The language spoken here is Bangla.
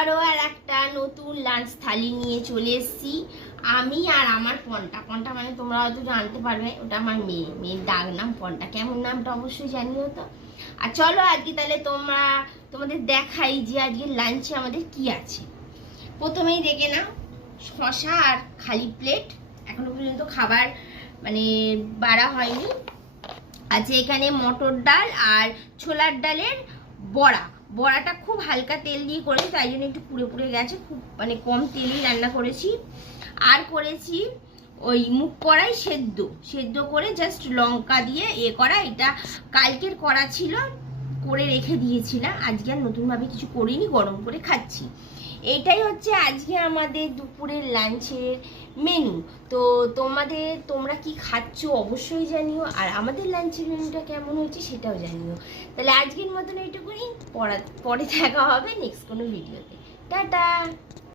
আবারও আর একটা নতুন লাঞ্চ থালি নিয়ে চলে এসেছি। আমি আর আমার পন্টা পন্টা মানে তোমরা হয়তো জানতে পারবে, ওটা আমার মেয়ের ডাক নাম পন্টা। কেমন নামটা অবশ্যই জানিও তো। আর চলো আজকে তাহলে তোমাদের দেখাই যে আজকে লাঞ্চে আমাদের কি আছে। প্রথমেই দেখে নাও, শশা আর খালি প্লেট, এখনো পর্যন্ত খাবার মানে বাড়া হয়নি। আছে এখানে মটর ডাল আর ছোলার ডালের বড়া। বড়াটা খুব হালকা তেল দিয়ে করেছি, তাই জন্য একটু পুড়ে পুড়ে গেছে, খুব মানে কম তেলেই রান্না করেছি। আর করেছি ওই মুগ কড়াই সেদ্ধ করে জাস্ট লঙ্কা দিয়ে করা। এটা কালকের করা ছিল, করে রেখে দিয়েছিলাম, আজকে আর নতুনভাবে কিছু করিনি, গরম করে খাচ্ছি। এইটাই হচ্ছে আজকে আমাদের দুপুরের লাঞ্চের মেনু। তো তোমরা কি খাচ্ছ অবশ্যই জানিও, আর আমাদের লাঞ্চের মেনুটা কেমন হয়েছে সেটাও জানিও। তাহলে আজকের মতন এইটুকুনি, পরে দেখা হবে নেক্সট কোনো ভিডিওতে। টাটা।